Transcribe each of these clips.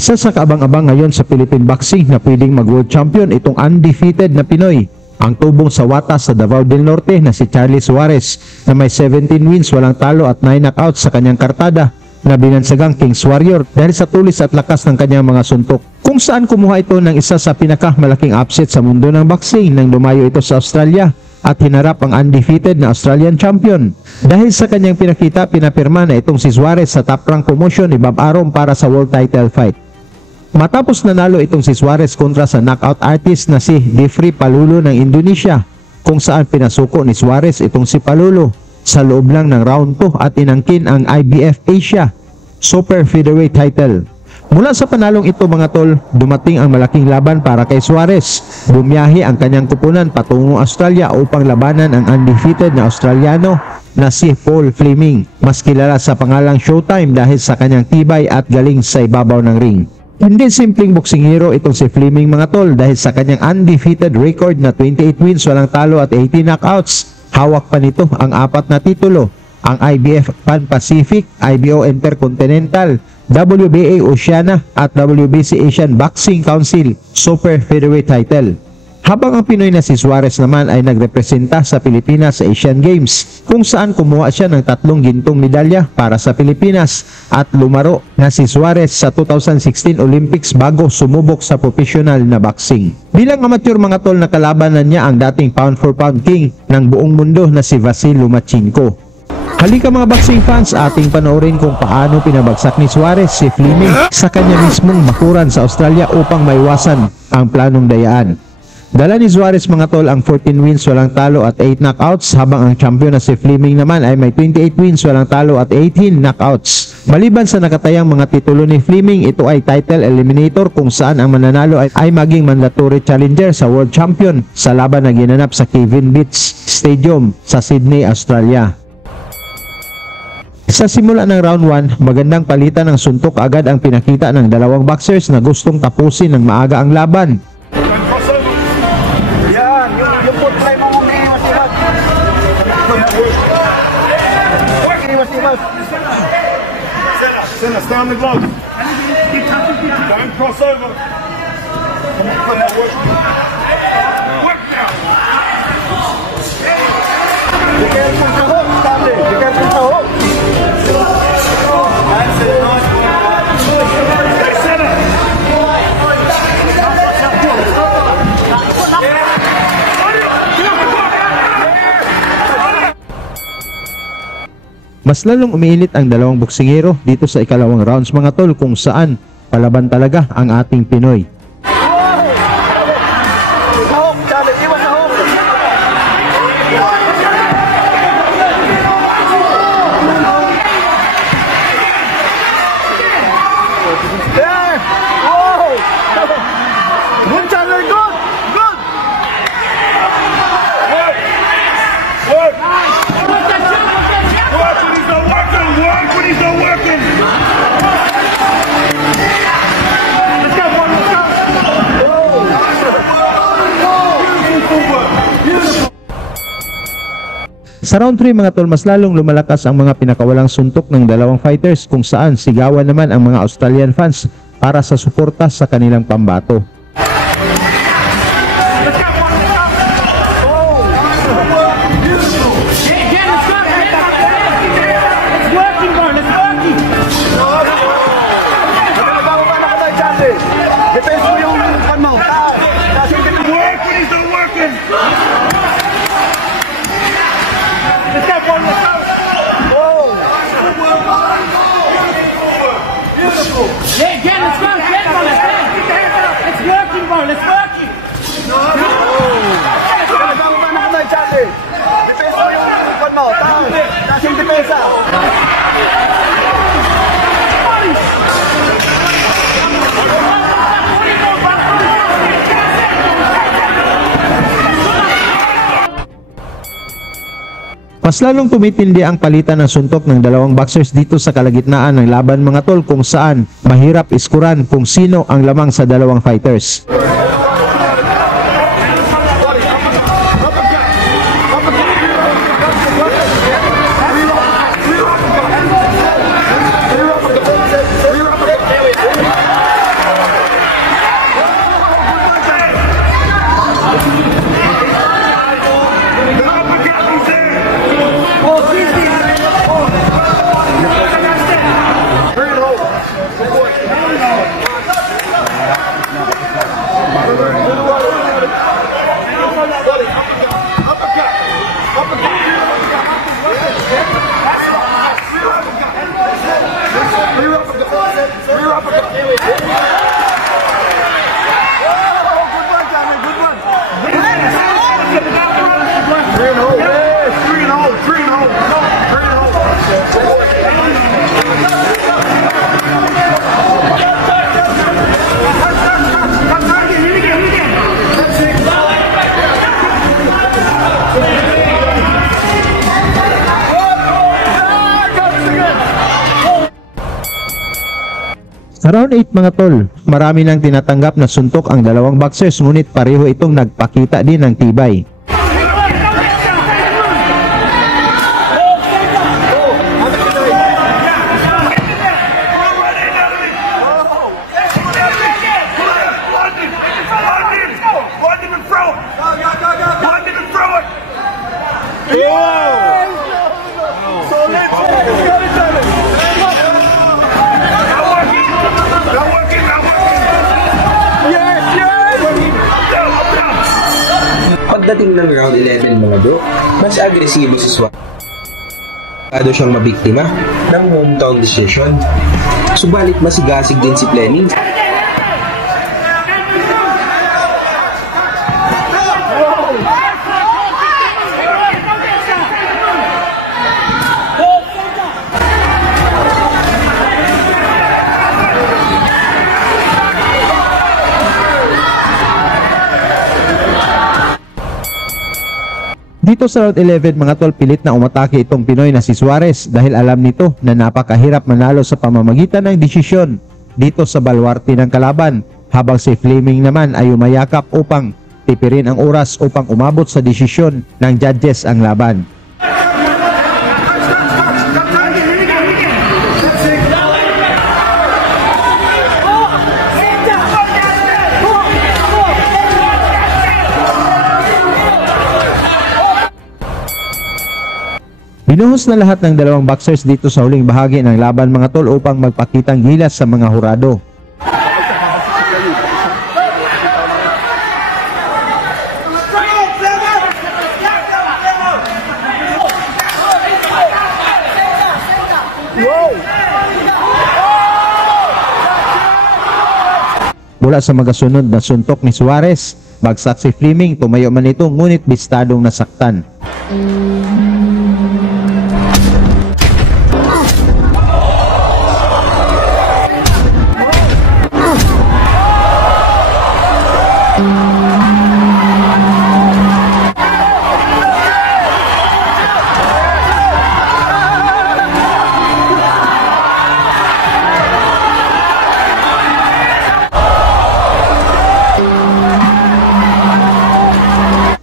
Isa sa kaabang-abang ngayon sa Philippine boxing na pwedeng mag-world champion itong undefeated na Pinoy. Ang tubong sa watas sa Davao del Norte na si Charlie Suarez na may 17 wins, walang talo at 9 knockouts sa kanyang kartada na binansagang King's Warrior dahil sa tulis at lakas ng kanyang mga suntok. Kung saan kumuha ito ng isa sa pinakamalaking upset sa mundo ng boxing nang lumayo ito sa Australia at hinarap ang undefeated na Australian champion. Dahil sa kanyang pinakita, pinapirma na itong si Suarez sa top rank promotion ni Bob Arum para sa world title fight. Matapos nanalo itong si Suarez kontra sa knockout artist na si Jeffrey Palulo ng Indonesia, kung saan pinasuko ni Suarez itong si Palulo sa loob lang ng round 2 at inangkin ang IBF Asia Super Featherweight title. Mula sa panalong ito mga tol, dumating ang malaking laban para kay Suarez. Bumiyahe ang kanyang kupunan patungong Australia upang labanan ang undefeated na Australiano na si Paul Fleming, mas kilala sa pangalang Showtime dahil sa kanyang tibay at galing sa ibabaw ng ring. Hindi simpleng boksingero itong si Fleming mga tol dahil sa kanyang undefeated record na 28 wins, walang talo at 18 knockouts. Hawak pa nito ang 4 na titulo, ang IBF Pan-Pacific, IBO Intercontinental, WBA Oceania at WBC Asian Boxing Council Super Featherweight title. Habang ang Pinoy na si Suarez naman ay nagrepresenta sa Pilipinas sa Asian Games, kung saan kumuha siya ng 3 gintong medalya para sa Pilipinas at lumaro na si Suarez sa 2016 Olympics bago sumubok sa professional na boxing. Bilang amateur mga tol, nakalabanan niya ang dating pound for pound king ng buong mundo na si Vasil Lomachenko. Halika mga boxing fans, ating panoorin kung paano pinabagsak ni Suarez si Fleming sa kanya mismong bakuran sa Australia upang maiwasan ang planong dayaan. Dala ni Suarez mga tol ang 14 wins, walang talo at 8 knockouts, habang ang champion na si Fleming naman ay may 28 wins, walang talo at 18 knockouts. Maliban sa nakatayang mga titulo ni Fleming, ito ay title eliminator kung saan ang mananalo ay maging mandatory challenger sa world champion sa laban na ginanap sa Kevin Beach Stadium sa Sydney, Australia. Sa simula ng round 1, magandang palitan ng suntok agad ang pinakita ng dalawang boxers na gustong tapusin ng maaga ang laban. Yan, yung putray mo mong iwas-iwas. Iwas-iwas. Senna, stay on the gloves. Don't cross over. Work now. Be careful sa hook, Stanley. Be careful sa hook. Mas lalong umiinit ang dalawang boksingero dito sa ikalawang rounds mga tol, kung saan palaban talaga ang ating Pinoy. Sa round 3 mga tol, mas lalong lumalakas ang mga pinakawalang suntok ng dalawang fighters, kung saan sigawan naman ang mga Australian fans para sa suporta sa kanilang pambato. Mas lalong tumitindi ang palitan ng suntok ng dalawang boxers dito sa kalagitnaan ng laban mga tol, kung saan mahirap iskuran kung sino ang lamang sa dalawang fighters. Sa round 8 mga tol, marami nang tinatanggap na suntok ang dalawang boxers ngunit pareho itong nagpakita din ng tibay. Pagdating ng round 11 mga bro, mas agresibo si Suarez. Masyado siyang mabiktima ng hometown decision. Subalit masigasig din si Fleming. Dito sa round 11 mga tol, pilit na umatake itong Pinoy na si Suarez dahil alam nito na napakahirap manalo sa pamamagitan ng desisyon dito sa balwarte ng kalaban, habang si Fleming naman ay umayakap upang tipirin ang oras upang umabot sa desisyon ng judges ang laban. Binuhos na lahat ng dalawang boxers dito sa huling bahagi ng laban mga tol upang magpakitang gilas sa mga hurado. Mula sa magasunod na suntok ni Suarez, bagsak si Fleming, tumayo man ito ngunit bistadong nasaktan.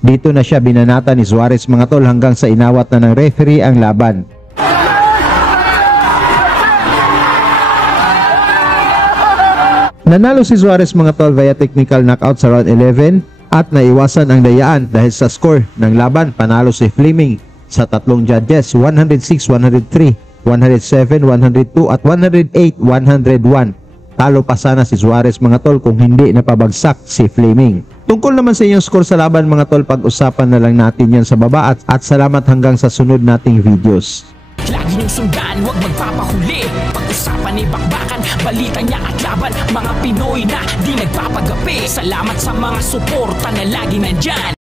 Dito na siya binanata ni Suarez mga tol hanggang sa inawat na ng referee ang laban. Nanalo si Suarez mga tol via technical knockout sa round 11 at naiwasan ang dayaan dahil sa score ng laban. Panalo si Fleming sa tatlong judges, 106-103, 107-102 at 108-101. Talo pa sana si Suarez mga tol kung hindi napabagsak si Fleming. Tungkol naman sa inyong score sa laban mga tol, pag-usapan na lang natin yan sa baba at salamat hanggang sa sunod nating videos. Lagi niyong sundan, huwag magpapahuli. Pag-usapan ni bakbakan, balita niya at laban. Mga Pinoy na di nagpapagapi. Salamat sa mga suporta na lagi nandyan.